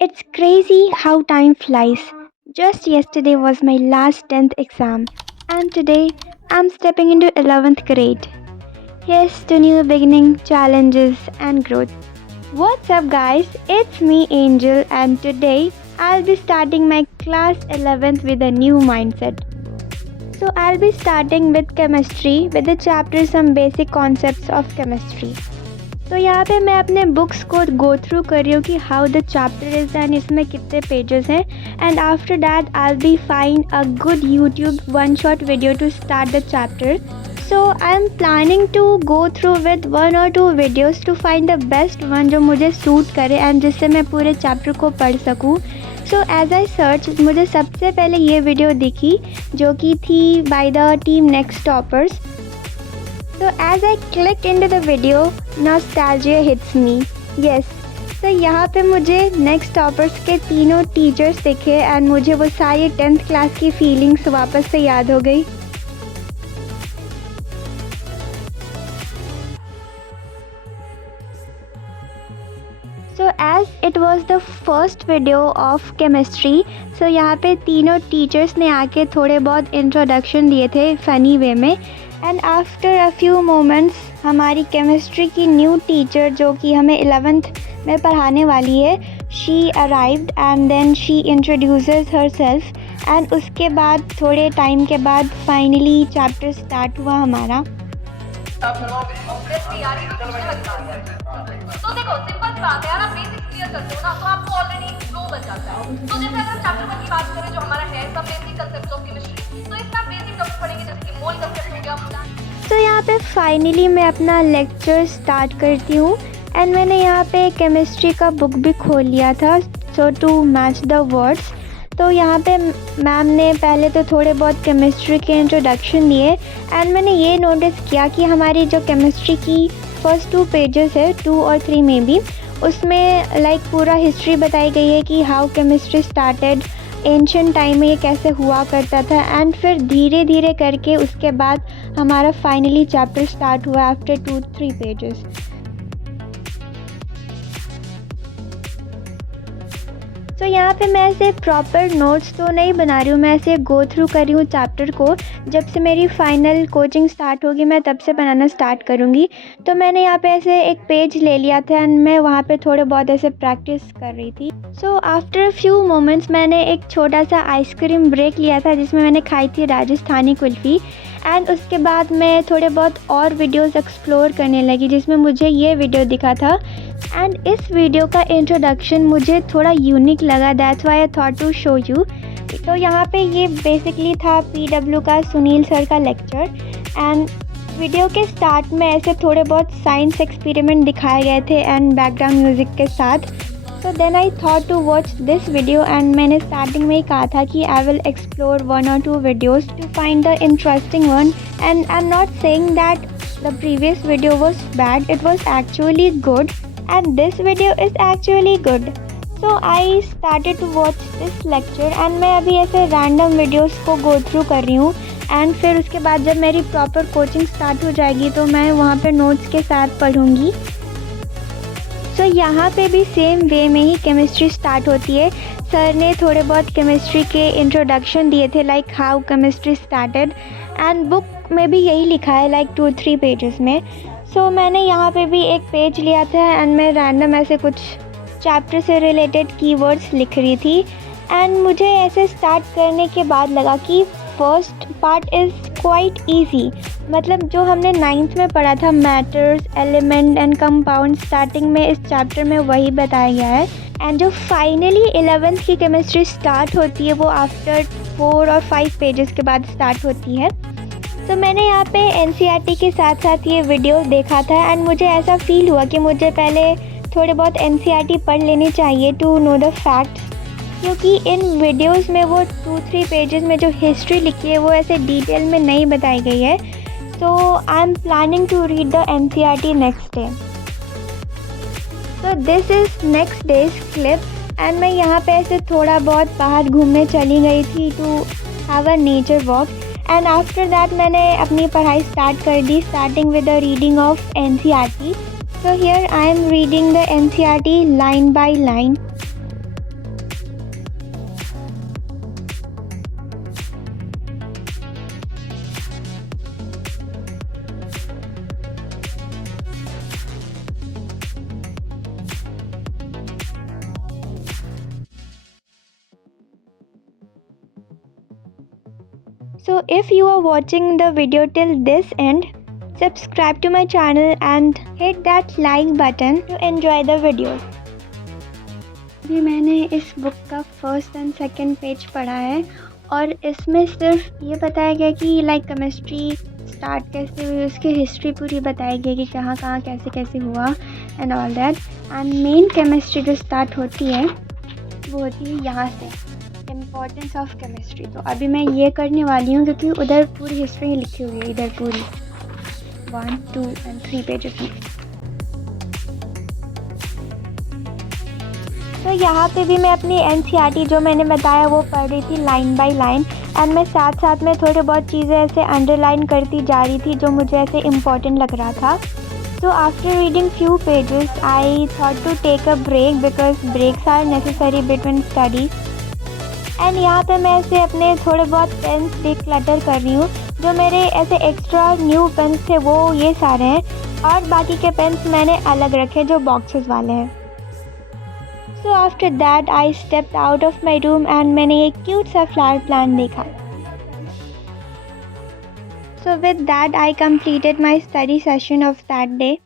It's crazy how time flies. Just yesterday was my last 10th exam, and today I'm stepping into 11th grade. Here's to new beginning, challenges, and growth. What's up, guys? It's me, Angel, and today I'll be starting my class 11th with a new mindset. So, I'll be starting with chemistry with the chapter Some Basic Concepts of Chemistry. तो यहाँ पे मैं अपने books को go through कर रही हूँ कि how the chapter is and इसमें कितने पेजेस हैं and after that I be find a good YouTube one shot video to start the chapter. So I am planning to go through with 1 or 2 videos to find the best one जो मुझे suit करे and जिससे मैं पूरे chapter को पढ़ सकूँ. So as I search मुझे सबसे पहले ये वीडियो दिखी जो कि थी by the team next toppers. So as I clicked into the video, nostalgia hits me. Yes. तो यहाँ पे मुझे नेक्स्ट टॉपर्स के तीनों टीचर्स दिखे एंड मुझे वो सारी 10th क्लास की फीलिंग्स वापस से याद हो गई. So as it was the first video of chemistry, so यहाँ पे तीनों टीचर्स ने आके थोड़े बहुत इंट्रोडक्शन दिए थे फ़नी वे में. And after a few moments हमारी केमिस्ट्री की न्यू टीचर जो कि हमें 11th में पढ़ाने वाली है, she arrived and then she introduces herself and उसके बाद थोड़े टाइम के बाद फाइनली चैप्टर स्टार्ट हुआ हमारा. तो देखो सिंपल सी बात है यार, आप बेसिक क्लियर करते हो ना तो आपको ऑलरेडी फ्लो बन जाता है. तो जैसे अगर चैप्टर 1 की बात करें जो हमारा है सब बेसिक कांसेप्ट्स ऑफ केमिस्ट्री, तो इसमें बेसिक टॉपिक पढ़ेंगे जैसे कि मोल कांसेप्ट हो गया. तो यहाँ पे फाइनली मैं अपना लेक्चर स्टार्ट करती हूँ एंड मैंने यहाँ पे केमिस्ट्री का बुक भी खोल लिया था सो टू मैच द वर्ड्स. तो यहाँ पे मैम ने पहले तो थोड़े बहुत केमिस्ट्री के इंट्रोडक्शन दिए एंड मैंने ये नोटिस किया कि हमारी जो केमिस्ट्री की फर्स्ट 2 पेजेस है 2 और 3 में भी उसमें लाइक पूरा हिस्ट्री बताई गई है कि how chemistry started, ancient time में ये कैसे हुआ करता था एंड फिर धीरे धीरे करके उसके बाद हमारा फाइनली चैप्टर स्टार्ट हुआ आफ्टर 2-3 पेजेस. तो यहाँ पे मैं ऐसे प्रॉपर नोट्स तो नहीं बना रही हूँ, मैं ऐसे गो थ्रू कर रही हूँ चैप्टर को. जब से मेरी फाइनल कोचिंग स्टार्ट होगी मैं तब से बनाना स्टार्ट करूँगी. तो मैंने यहाँ पे ऐसे एक पेज ले लिया था एंड मैं वहाँ पे थोड़े बहुत ऐसे प्रैक्टिस कर रही थी. So after a few moments मैंने एक छोटा सा आइसक्रीम ब्रेक लिया था जिसमें मैंने खाई थी राजस्थानी कुल्फ़ी एंड उसके बाद मैं थोड़े बहुत और वीडियोस एक्सप्लोर करने लगी जिसमें मुझे ये वीडियो दिखा था एंड इस वीडियो का इंट्रोडक्शन मुझे थोड़ा यूनिक लगा, that's why I thought to show you. तो यहाँ पे ये बेसिकली था PW का सुनील सर का लेक्चर एंड वीडियो के स्टार्ट में ऐसे थोड़े बहुत साइंस एक्सपेरिमेंट दिखाए गए थे एंड बैकग्राउंड म्यूज़िक के साथ. So then I thought to watch this video and मैंने स्टार्टिंग में ही कहा था कि I will explore 1 or 2 videos to find the interesting one and I am not saying that the previous video was bad, it was actually good and this video is actually good. So I started to watch this lecture and मैं अभी ऐसे random videos को go through कर रही हूँ and फिर उसके बाद जब मेरी प्रॉपर कोचिंग स्टार्ट हो जाएगी तो मैं वहाँ पे नोट्स के साथ पढ़ूँगी. सो यहाँ पे भी सेम वे में ही केमिस्ट्री स्टार्ट होती है. सर ने थोड़े बहुत केमिस्ट्री के इंट्रोडक्शन दिए थे like how chemistry started and book में भी यही लिखा है लाइक 2-3 पेजेस में. सो मैंने यहाँ पे भी एक पेज लिया था एंड मैं रैंडम ऐसे कुछ चैप्टर से रिलेटेड कीवर्ड्स लिख रही थी एंड मुझे ऐसे स्टार्ट करने के बाद लगा कि first part is quite easy. मतलब जो हमने 9th में पढ़ा था matters, element and compound, starting में इस चैप्टर में वही बताया गया है एंड जो फाइनली 11th की केमिस्ट्री स्टार्ट होती है वो आफ्टर 4 और 5 पेजेस के बाद स्टार्ट होती है. तो मैंने यहाँ पे NCERT के साथ साथ ये वीडियो देखा था एंड मुझे ऐसा फील हुआ कि मुझे पहले थोड़े बहुत NCERT पढ़ लेनी चाहिए टू नो द फैक्ट्स, क्योंकि इन वीडियोस में वो 2-3 पेजेस में जो हिस्ट्री लिखी है वो ऐसे डिटेल में नहीं बताई गई है. तो I am planning to read the NCERT next day. तो this is next day's clip and मैं यहाँ पे ऐसे थोड़ा बहुत बाहर घूमने चली गई थी to have a nature walk and after that मैंने अपनी पढ़ाई स्टार्ट कर दी starting with the reading of NCERT. So here I am reading the NCERT line by line. So if you are watching the video till this end, subscribe to my channel and hit that like button to enjoy the video. अभी मैंने इस book का first and second page पढ़ा है और इसमें सिर्फ ये बताया गया कि लाइक केमिस्ट्री स्टार्ट कैसे हुई, उसकी हिस्ट्री पूरी बताई गई कि कहाँ कहाँ कैसे कैसे हुआ and all that. And main chemistry जो स्टार्ट होती है वो होती है यहाँ से, इम्पोर्टेंस ऑफ केमिस्ट्री। तो अभी मैं ये करने वाली हूँ क्योंकि उधर पूरी हिस्ट्री लिखी हुई है, इधर पूरी 1, 2 and 3 पेजेस में। तो यहाँ पे भी मैं अपनी NCERT जो मैंने बताया वो पढ़ रही थी लाइन बाय लाइन, एंड मैं साथ साथ में थोड़ी बहुत चीज़ें ऐसे अंडरलाइन करती जा रही थी जो मुझे ऐसे इम्पोर्टेंट लग रहा था। So after reading few pages I thought to take a break because breaks are necessary between studies. And यहाँ पे मैं ऐसे अपने थोड़े बहुत पेन्स डिक्लटर कर रही हूँ। जो मेरे ऐसे एक्स्ट्रा न्यू पेन्स थे वो ये सारे हैं और बाकी के पेन्स मैंने अलग रखे जो बॉक्सेस वाले हैं। So after that I stepped out of my room and मैंने एक क्यूट सा फ्लावर प्लांट देखा। So with that I completed my study session of that day.